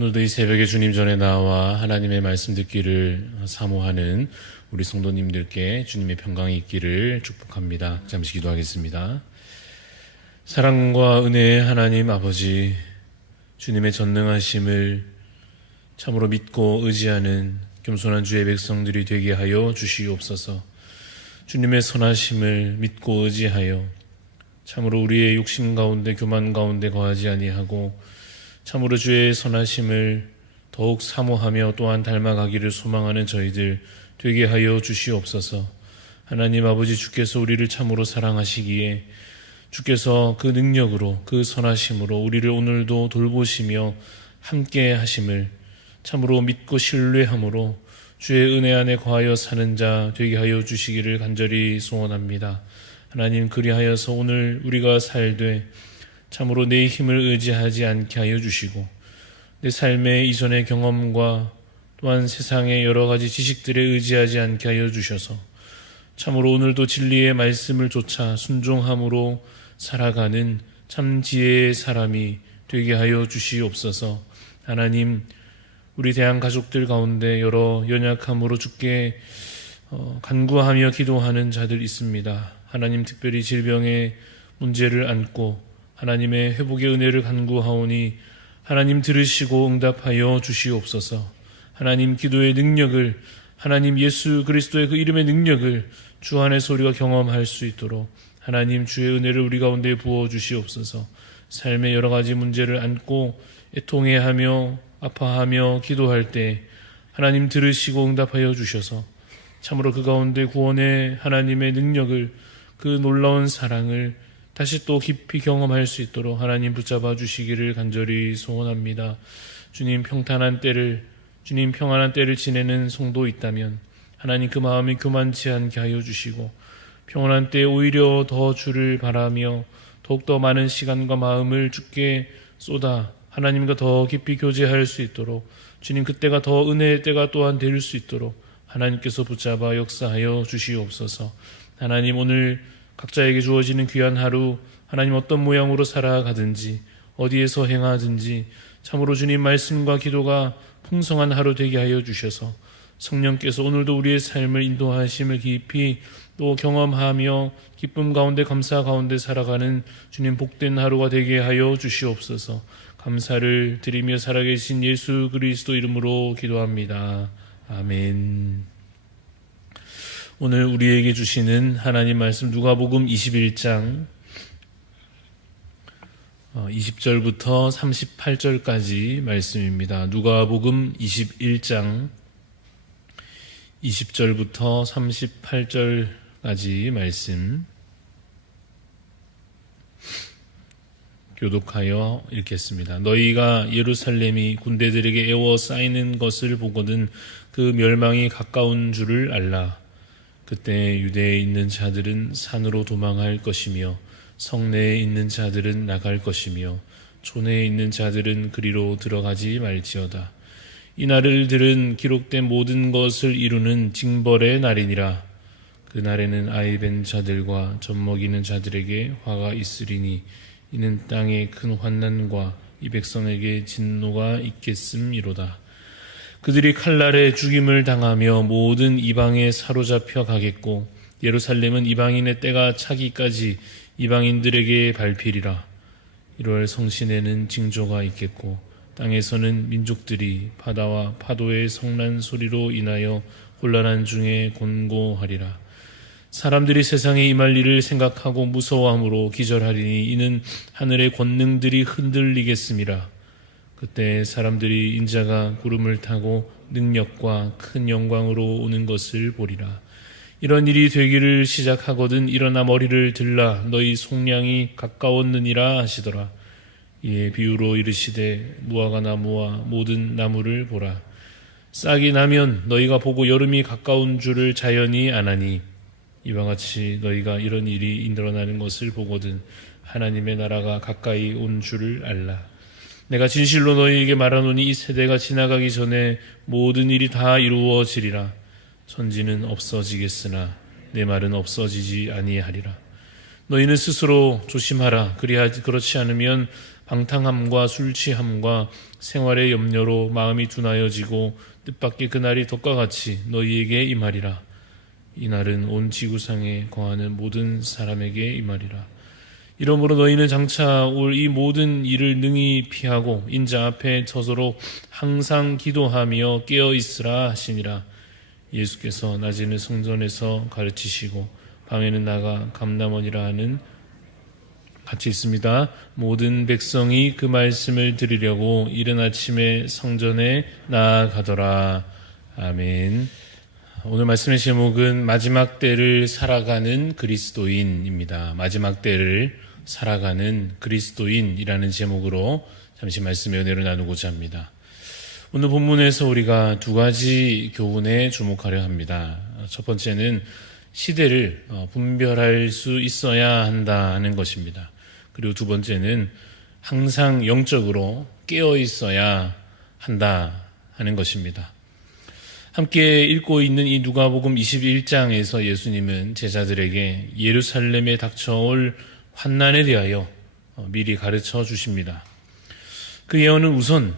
오늘도 이 새벽에 주님 전에 나와 하나님의 말씀 듣기를 사모하는 우리 성도님들께 주님의 평강이 있기를 축복합니다. 잠시 기도하겠습니다. 사랑과 은혜의 하나님 아버지, 주님의 전능하심을 참으로 믿고 의지하는 겸손한 주의 백성들이 되게 하여 주시옵소서. 주님의 선하심을 믿고 의지하여 참으로 우리의 욕심 가운데 교만 가운데 거하지 아니하고 참으로 주의 선하심을 더욱 사모하며 또한 닮아가기를 소망하는 저희들 되게 하여 주시옵소서. 하나님 아버지, 주께서 우리를 참으로 사랑하시기에 주께서 그 능력으로 그 선하심으로 우리를 오늘도 돌보시며 함께 하심을 참으로 믿고 신뢰함으로 주의 은혜 안에 거하여 사는 자 되게 하여 주시기를 간절히 소원합니다. 하나님, 그리하여서 오늘 우리가 살되 참으로 내 힘을 의지하지 않게 하여 주시고 내 삶의 이전의 경험과 또한 세상의 여러 가지 지식들에 의지하지 않게 하여 주셔서 참으로 오늘도 진리의 말씀을 좇아 순종함으로 살아가는 참 지혜의 사람이 되게 하여 주시옵소서. 하나님, 우리 대한 가족들 가운데 여러 연약함으로 주께 간구하며 기도하는 자들 있습니다. 하나님, 특별히 질병의 문제를 안고 하나님의 회복의 은혜를 간구하오니 하나님 들으시고 응답하여 주시옵소서. 하나님, 기도의 능력을, 하나님 예수 그리스도의 그 이름의 능력을 주 안에서 우리가 경험할 수 있도록 하나님 주의 은혜를 우리 가운데 부어 주시옵소서. 삶의 여러 가지 문제를 안고 애통해하며 아파하며 기도할 때 하나님 들으시고 응답하여 주셔서 참으로 그 가운데 구원의 하나님의 능력을, 그 놀라운 사랑을 다시 또 깊이 경험할 수 있도록 하나님 붙잡아 주시기를 간절히 소원합니다. 주님 평안한 때를 지내는 성도 있다면 하나님 그 마음이 교만치 않게 하여 주시고 평안한 때에 오히려 더 주를 바라며 더욱더 많은 시간과 마음을 주께 쏟아 하나님과 더 깊이 교제할 수 있도록 주님 그때가 더 은혜의 때가 또한 될 수 있도록 하나님께서 붙잡아 역사하여 주시옵소서. 하나님, 오늘 각자에게 주어지는 귀한 하루, 하나님 어떤 모양으로 살아가든지 어디에서 행하든지 참으로 주님 말씀과 기도가 풍성한 하루 되게 하여 주셔서 성령께서 오늘도 우리의 삶을 인도하심을 깊이 또 경험하며 기쁨 가운데 감사 가운데 살아가는 주님 복된 하루가 되게 하여 주시옵소서. 감사를 드리며 살아계신 예수 그리스도 이름으로 기도합니다. 아멘. 오늘 우리에게 주시는 하나님 말씀 누가복음 21장 20절부터 38절까지 말씀입니다. 누가복음 21장 20절부터 38절까지 말씀 교독하여 읽겠습니다. 너희가 예루살렘이 군대들에게 에워싸이는 것을 보거든 그 멸망이 가까운 줄을 알라. 그때 유대에 있는 자들은 산으로 도망할 것이며 성내에 있는 자들은 나갈 것이며 촌에 있는 자들은 그리로 들어가지 말지어다. 이 날을 들은 기록된 모든 것을 이루는 징벌의 날이니라. 그 날에는 아이 벤 자들과 젖먹이는 자들에게 화가 있으리니 이는 땅에 큰 환난과 이 백성에게 진노가 있겠음이로다. 그들이 칼날에 죽임을 당하며 모든 이방에 사로잡혀 가겠고 예루살렘은 이방인의 때가 차기까지 이방인들에게 밟히리라. 1월 성신에는 징조가 있겠고 땅에서는 민족들이 바다와 파도의 성난 소리로 인하여 혼란한 중에 곤고하리라. 사람들이 세상에 임할 일을 생각하고 무서워함으로 기절하리니 이는 하늘의 권능들이 흔들리겠음이라. 그때 사람들이 인자가 구름을 타고 능력과 큰 영광으로 오는 것을 보리라. 이런 일이 되기를 시작하거든 일어나 머리를 들라 너희 속량이 가까웠느니라 하시더라. 이에 비유로 이르시되 무화과 나무와 모든 나무를 보라. 싹이 나면 너희가 보고 여름이 가까운 줄을 자연히 아나니 이와 같이 너희가 이런 일이 일어나는 것을 보거든 하나님의 나라가 가까이 온 줄을 알라. 내가 진실로 너희에게 말하노니 이 세대가 지나가기 전에 모든 일이 다 이루어지리라. 천지는 없어지겠으나 내 말은 없어지지 아니하리라. 너희는 스스로 조심하라. 그렇지 않으면 방탕함과 술 취함과 생활의 염려로 마음이 둔하여지고 뜻밖의 그날이 덕과 같이 너희에게 임하리라. 이날은 온 지구상에 거하는 모든 사람에게 임하리라. 이러므로 너희는 장차 올 이 모든 일을 능히 피하고 인자 앞에 서서로 항상 기도하며 깨어 있으라 하시니라. 예수께서 낮에는 성전에서 가르치시고 밤에는 나가 감람원이라 하는 같이 있습니다. 모든 백성이 그 말씀을 들으려고 이른 아침에 성전에 나아가더라. 아멘. 오늘 말씀의 제목은 마지막 때를 살아가는 그리스도인입니다. 마지막 때를 살아가는 그리스도인이라는 제목으로 잠시 말씀의 은혜를 나누고자 합니다. 오늘 본문에서 우리가 두 가지 교훈에 주목하려 합니다. 첫 번째는 시대를 분별할 수 있어야 한다 하는 것입니다. 그리고 두 번째는 항상 영적으로 깨어 있어야 한다 하는 것입니다. 함께 읽고 있는 이 누가복음 21장에서 예수님은 제자들에게 예루살렘에 닥쳐올 환난에 대하여 미리 가르쳐 주십니다. 그 예언은 우선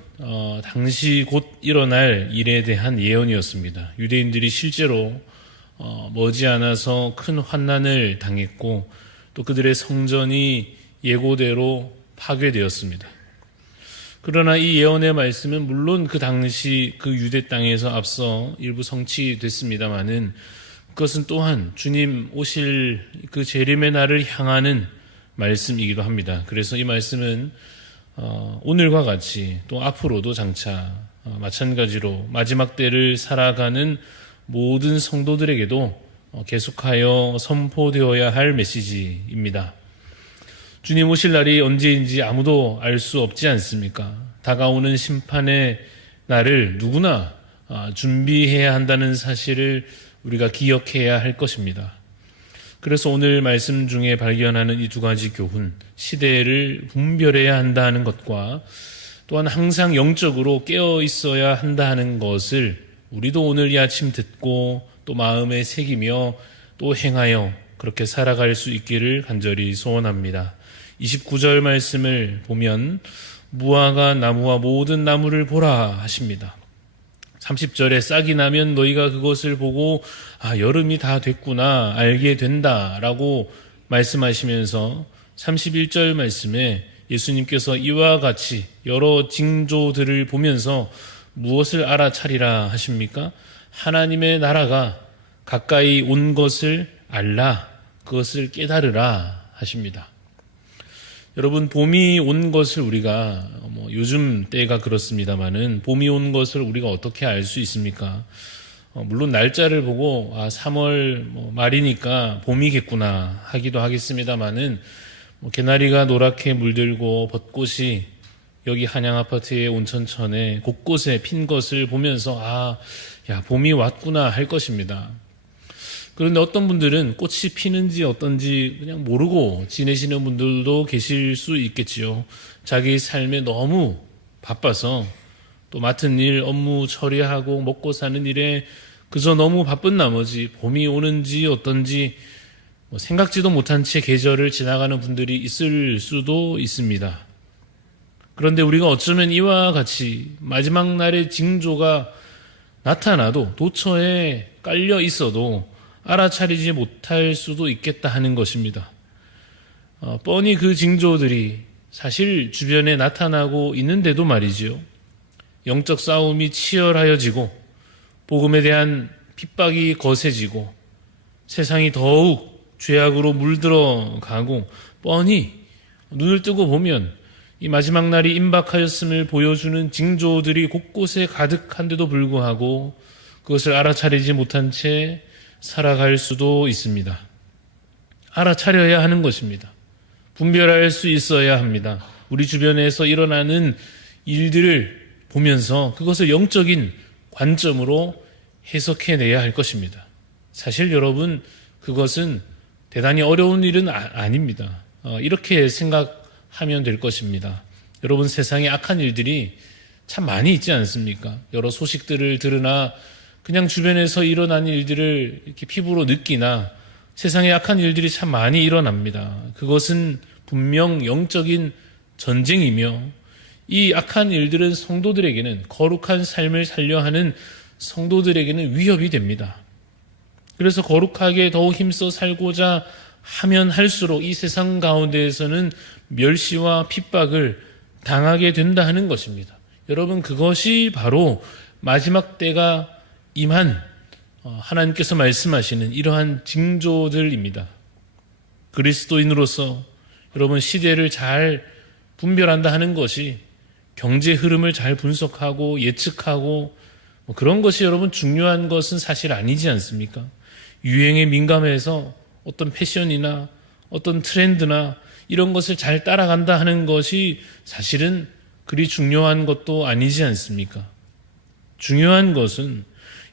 당시 곧 일어날 일에 대한 예언이었습니다. 유대인들이 실제로 머지않아서 큰 환난을 당했고 또 그들의 성전이 예고대로 파괴되었습니다. 그러나 이 예언의 말씀은 물론 그 당시 그 유대 땅에서 앞서 일부 성취됐습니다마는 그것은 또한 주님 오실 그 재림의 날을 향하는 말씀이기도 합니다. 그래서 이 말씀은 오늘과 같이 또 앞으로도 장차 마찬가지로 마지막 때를 살아가는 모든 성도들에게도 계속하여 선포되어야 할 메시지입니다. 주님 오실 날이 언제인지 아무도 알 수 없지 않습니까? 다가오는 심판의 날을 누구나 준비해야 한다는 사실을 우리가 기억해야 할 것입니다. 그래서 오늘 말씀 중에 발견하는 이 두 가지 교훈, 시대를 분별해야 한다는 것과 또한 항상 영적으로 깨어 있어야 한다는 것을 우리도 오늘 이 아침 듣고 또 마음에 새기며 또 행하여 그렇게 살아갈 수 있기를 간절히 소원합니다. 29절 말씀을 보면 무화과 나무와 모든 나무를 보라 하십니다. 30절에 싹이 나면 너희가 그것을 보고 여름이 다 됐구나 알게 된다라고 말씀하시면서 31절 말씀에 예수님께서 이와 같이 여러 징조들을 보면서 무엇을 알아차리라 하십니까? 하나님의 나라가 가까이 온 것을 알라, 그것을 깨달으라 하십니다. 여러분, 봄이 온 것을 우리가 요즘 때가 그렇습니다마는 봄이 온 것을 우리가 어떻게 알 수 있습니까? 물론 날짜를 보고 3월 말이니까 봄이겠구나 하기도 하겠습니다마는 개나리가 노랗게 물들고 벚꽃이 여기 한양 아파트의 온천천에 곳곳에 핀 것을 보면서 봄이 왔구나 할 것입니다. 그런데 어떤 분들은 꽃이 피는지 어떤지 그냥 모르고 지내시는 분들도 계실 수 있겠지요. 자기 삶에 너무 바빠서 또 맡은 일, 업무 처리하고 먹고 사는 일에 그저 너무 바쁜 나머지 봄이 오는지 어떤지 생각지도 못한 채 계절을 지나가는 분들이 있을 수도 있습니다. 그런데 우리가 어쩌면 이와 같이 마지막 날의 징조가 나타나도 도처에 깔려 있어도 알아차리지 못할 수도 있겠다 하는 것입니다. 뻔히 그 징조들이 사실 주변에 나타나고 있는데도 말이지요. 영적 싸움이 치열하여지고 복음에 대한 핍박이 거세지고 세상이 더욱 죄악으로 물들어가고 뻔히 눈을 뜨고 보면 이 마지막 날이 임박하였음을 보여주는 징조들이 곳곳에 가득한데도 불구하고 그것을 알아차리지 못한 채 살아갈 수도 있습니다. 알아차려야 하는 것입니다. 분별할 수 있어야 합니다. 우리 주변에서 일어나는 일들을 보면서 그것을 영적인 관점으로 해석해내야 할 것입니다. 사실 여러분, 그것은 대단히 어려운 일은 아닙니다. 이렇게 생각하면 될 것입니다. 여러분, 세상에 악한 일들이 참 많이 있지 않습니까? 여러 소식들을 들으나 그냥 주변에서 일어나는 일들을 이렇게 피부로 느끼나 세상에 악한 일들이 참 많이 일어납니다. 그것은 분명 영적인 전쟁이며 이 악한 일들은 성도들에게는 거룩한 삶을 살려 하는 성도들에게는 위협이 됩니다. 그래서 거룩하게 더욱 힘써 살고자 하면 할수록 이 세상 가운데에서는 멸시와 핍박을 당하게 된다 하는 것입니다. 여러분, 그것이 바로 마지막 때가 임한 하나님께서 말씀하시는 이러한 징조들입니다. 그리스도인으로서 여러분, 시대를 잘 분별한다 하는 것이 경제 흐름을 잘 분석하고 예측하고 그런 것이 여러분 중요한 것은 사실 아니지 않습니까? 유행에 민감해서 어떤 패션이나 어떤 트렌드나 이런 것을 잘 따라간다 하는 것이 사실은 그리 중요한 것도 아니지 않습니까? 중요한 것은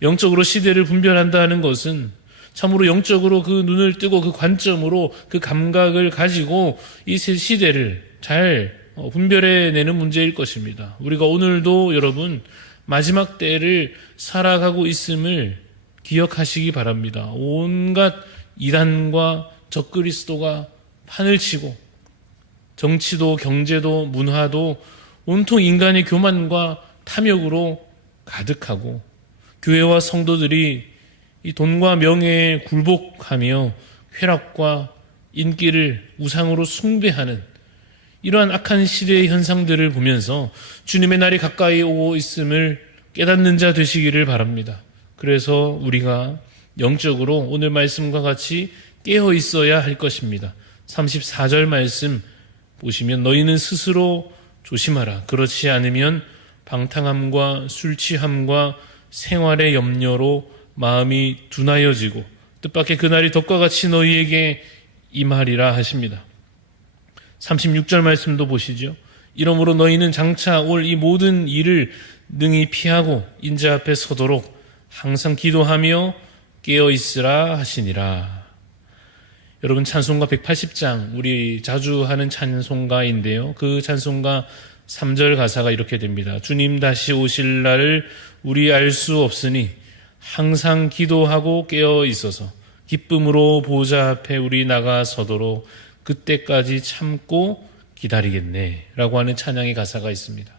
영적으로 시대를 분별한다 하는 것은 참으로 영적으로 그 눈을 뜨고 그 관점으로 그 감각을 가지고 이 시대를 잘 분별해내는 문제일 것입니다. 우리가 오늘도 여러분 마지막 때를 살아가고 있음을 기억하시기 바랍니다. 온갖 이단과 적그리스도가 판을 치고 정치도 경제도 문화도 온통 인간의 교만과 탐욕으로 가득하고 교회와 성도들이 이 돈과 명예에 굴복하며 쾌락과 인기를 우상으로 숭배하는 이러한 악한 시대의 현상들을 보면서 주님의 날이 가까이 오고 있음을 깨닫는 자 되시기를 바랍니다. 그래서 우리가 영적으로 오늘 말씀과 같이 깨어 있어야 할 것입니다. 34절 말씀 보시면 너희는 스스로 조심하라. 그렇지 않으면 방탕함과 술취함과 생활의 염려로 마음이 둔하여지고 뜻밖의 그날이 덕과 같이 너희에게 임하리라 하십니다. 36절 말씀도 보시죠. 이러므로 너희는 장차 올 이 모든 일을 능히 피하고 인자 앞에 서도록 항상 기도하며 깨어 있으라 하시니라. 여러분, 찬송가 180장 우리 자주 하는 찬송가인데요. 그 찬송가 3절 가사가 이렇게 됩니다. 주님 다시 오실 날을 우리 알 수 없으니 항상 기도하고 깨어 있어서 기쁨으로 보좌 앞에 우리 나가 서도록 그때까지 참고 기다리겠네 라고 하는 찬양의 가사가 있습니다.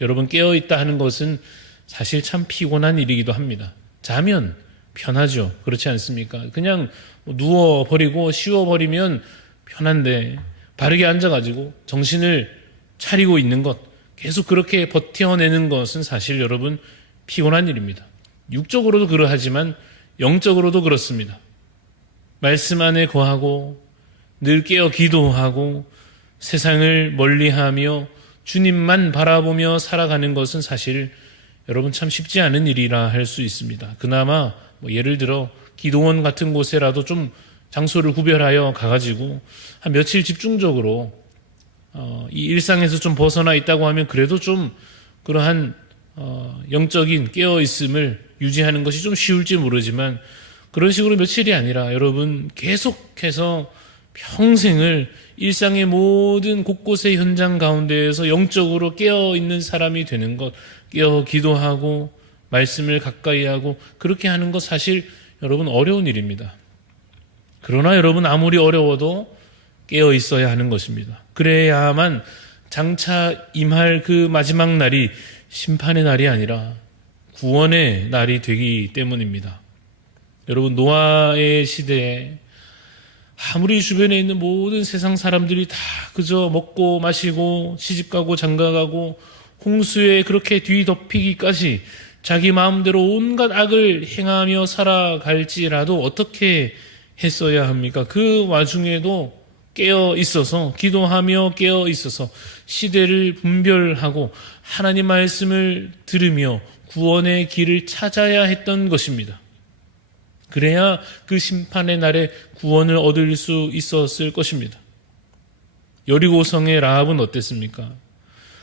여러분, 깨어있다 하는 것은 사실 참 피곤한 일이기도 합니다. 자면 편하죠. 그렇지 않습니까? 그냥 누워버리고 쉬어버리면 편한데 바르게 앉아가지고 정신을 차리고 있는 것, 계속 그렇게 버텨내는 것은 사실 여러분 피곤한 일입니다. 육적으로도 그러하지만 영적으로도 그렇습니다. 말씀 안에 거하고 늘 깨어 기도하고 세상을 멀리하며 주님만 바라보며 살아가는 것은 사실 여러분 참 쉽지 않은 일이라 할 수 있습니다. 그나마 예를 들어 기도원 같은 곳에라도 좀 장소를 구별하여 가가지고 한 며칠 집중적으로 이 일상에서 좀 벗어나 있다고 하면 그래도 좀 그러한 영적인 깨어있음을 유지하는 것이 좀 쉬울지 모르지만 그런 식으로 며칠이 아니라 여러분 계속해서 평생을 일상의 모든 곳곳의 현장 가운데에서 영적으로 깨어있는 사람이 되는 것, 깨어 기도하고 말씀을 가까이 하고 그렇게 하는 것 사실 여러분 어려운 일입니다. 그러나 여러분 아무리 어려워도 깨어 있어야 하는 것입니다. 그래야만 장차 임할 그 마지막 날이 심판의 날이 아니라 구원의 날이 되기 때문입니다. 여러분, 노아의 시대에 아무리 주변에 있는 모든 세상 사람들이 다 그저 먹고 마시고 시집가고 장가가고 홍수에 그렇게 뒤덮이기까지 자기 마음대로 온갖 악을 행하며 살아갈지라도 어떻게 했어야 합니까? 그 와중에도 깨어 있어서 기도하며 깨어 있어서 시대를 분별하고 하나님 말씀을 들으며 구원의 길을 찾아야 했던 것입니다. 그래야 그 심판의 날에 구원을 얻을 수 있었을 것입니다. 여리고성의 라합은 어땠습니까?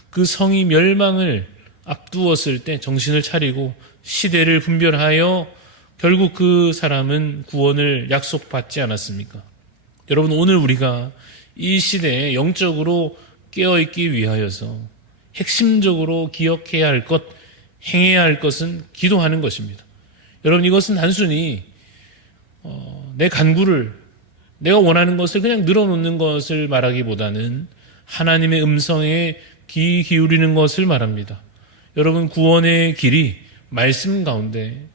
그 성이 멸망을 앞두었을 때 정신을 차리고 시대를 분별하여 결국 그 사람은 구원을 약속받지 않았습니까? 여러분, 오늘 우리가 이 시대에 영적으로 깨어있기 위하여서 핵심적으로 기억해야 할 것, 행해야 할 것은 기도하는 것입니다. 여러분, 이것은 단순히 내 간구를 내가 원하는 것을 그냥 늘어놓는 것을 말하기보다는 하나님의 음성에 귀 기울이는 것을 말합니다. 여러분, 구원의 길이 말씀 가운데,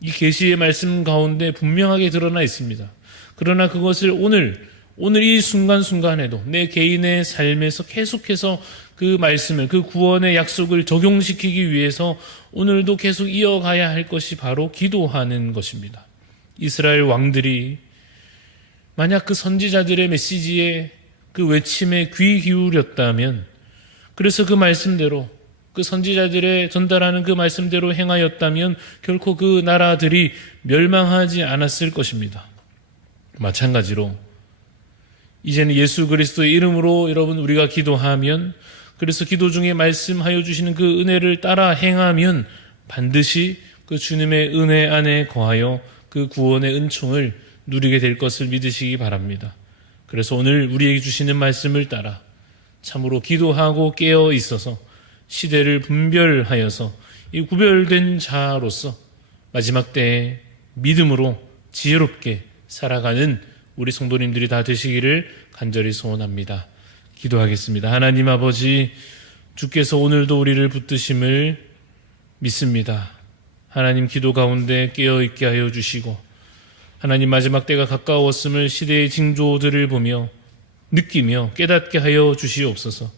이 계시의 말씀 가운데 분명하게 드러나 있습니다. 그러나 그것을 오늘 이 순간순간에도 내 개인의 삶에서 계속해서 그 말씀을, 그 구원의 약속을 적용시키기 위해서 오늘도 계속 이어가야 할 것이 바로 기도하는 것입니다. 이스라엘 왕들이 만약 그 선지자들의 메시지에, 그 외침에 귀 기울였다면, 그래서 그 말씀대로, 그 선지자들의 전달하는 그 말씀대로 행하였다면 결코 그 나라들이 멸망하지 않았을 것입니다. 마찬가지로 이제는 예수 그리스도의 이름으로 여러분 우리가 기도하면, 그래서 기도 중에 말씀하여 주시는 그 은혜를 따라 행하면 반드시 그 주님의 은혜 안에 거하여 그 구원의 은총을 누리게 될 것을 믿으시기 바랍니다. 그래서 오늘 우리에게 주시는 말씀을 따라 참으로 기도하고 깨어 있어서 시대를 분별하여서 이 구별된 자로서 마지막 때에 믿음으로 지혜롭게 살아가는 우리 성도님들이 다 되시기를 간절히 소원합니다. 기도하겠습니다. 하나님 아버지, 주께서 오늘도 우리를 붙드심을 믿습니다. 하나님, 기도 가운데 깨어있게 하여 주시고, 하나님, 마지막 때가 가까웠음을 시대의 징조들을 보며 느끼며 깨닫게 하여 주시옵소서.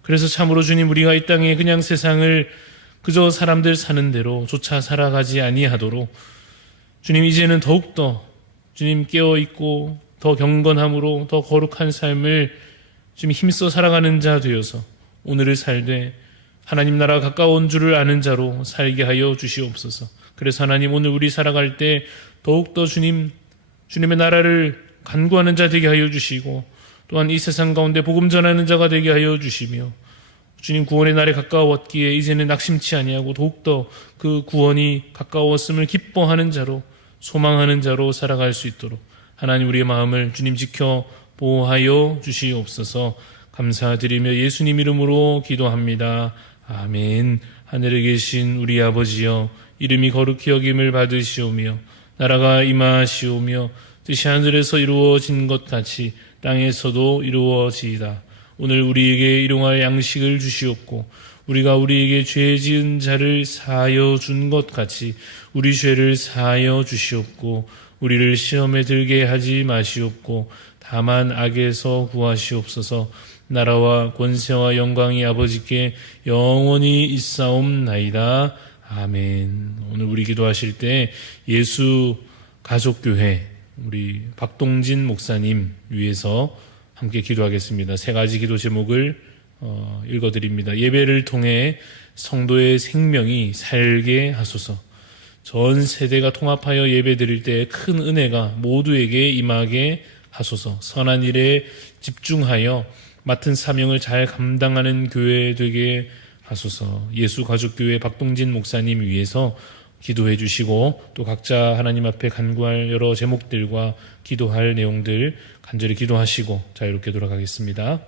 그래서 참으로 주님, 우리가 이 땅에 그냥 세상을 그저 사람들 사는 대로 조차 살아가지 아니하도록 주님, 이제는 더욱더 주님 깨어있고 더 경건함으로 더 거룩한 삶을 주님 힘써 살아가는 자 되어서 오늘을 살되 하나님 나라 가까운 줄을 아는 자로 살게 하여 주시옵소서. 그래서 하나님, 오늘 우리 살아갈 때 더욱더 주님의 나라를 간구하는 자 되게 하여 주시고, 또한 이 세상 가운데 복음 전하는 자가 되게 하여 주시며, 주님 구원의 날에 가까웠기에 이제는 낙심치 아니하고 더욱더 그 구원이 가까웠음을 기뻐하는 자로, 소망하는 자로 살아갈 수 있도록 하나님, 우리의 마음을 주님 지켜 보호하여 주시옵소서. 감사드리며 예수님 이름으로 기도합니다. 아멘. 하늘에 계신 우리 아버지여, 이름이 거룩히 여김을 받으시오며 나라가 임하시오며 뜻이 하늘에서 이루어진 것 같이 땅에서도 이루어지이다. 오늘 우리에게 일용할 양식을 주시옵고, 우리가 우리에게 죄 지은 자를 사하여 준 것 같이 우리 죄를 사하여 주시옵고, 우리를 시험에 들게 하지 마시옵고 다만 악에서 구하시옵소서. 나라와 권세와 영광이 아버지께 영원히 있사옵나이다. 아멘. 오늘 우리 기도하실 때 예수 가족교회 우리 박동진 목사님 위해서 함께 기도하겠습니다. 세 가지 기도 제목을 읽어드립니다. 예배를 통해 성도의 생명이 살게 하소서. 전 세대가 통합하여 예배 드릴 때 큰 은혜가 모두에게 임하게 하소서. 선한 일에 집중하여 맡은 사명을 잘 감당하는 교회 되게 하소서. 예수가족교회 박동진 목사님 위해서 기도해 주시고, 또 각자 하나님 앞에 간구할 여러 제목들과 기도할 내용들 간절히 기도하시고 자유롭게 돌아가겠습니다.